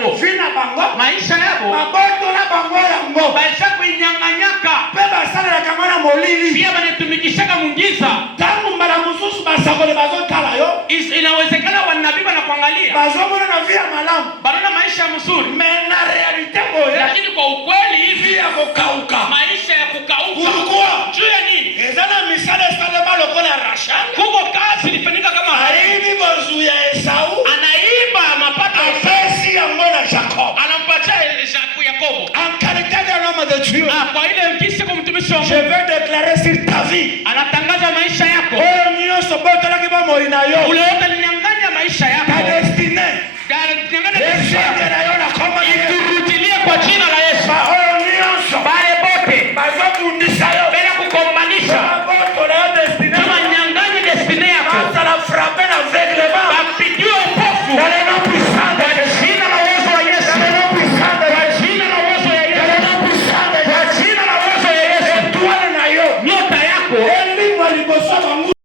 vina bango maisha yabo babotola bango yango baisha kuinyang'anyaka pe basalelaka mwana molili pia banatumikishaka mungiza. tangu mbala mosusu basakoli bazotala yo Inawezekana wanabii wanakuangalia bazomona na via malamu banaona maisha mzuri, mais na realite boye lakini kwa ukweli hivi ya kukauka maisha ya kukauka. Kulikuwa Juu ya nini? ezana misale salema lokola rashanga Kuko kazi ilifanyika kama aibi bozu ya Esau anaiba mapato afesi yango na Jacob anampatia Yakobo en qualité d'un homme de Dieu. kwa ile mkisi kumtumishi wa Je Mungu. vais déclarer sur ta vie Anatangaza maisha yako oyo nyonso botolaki bomoi na yo ule wote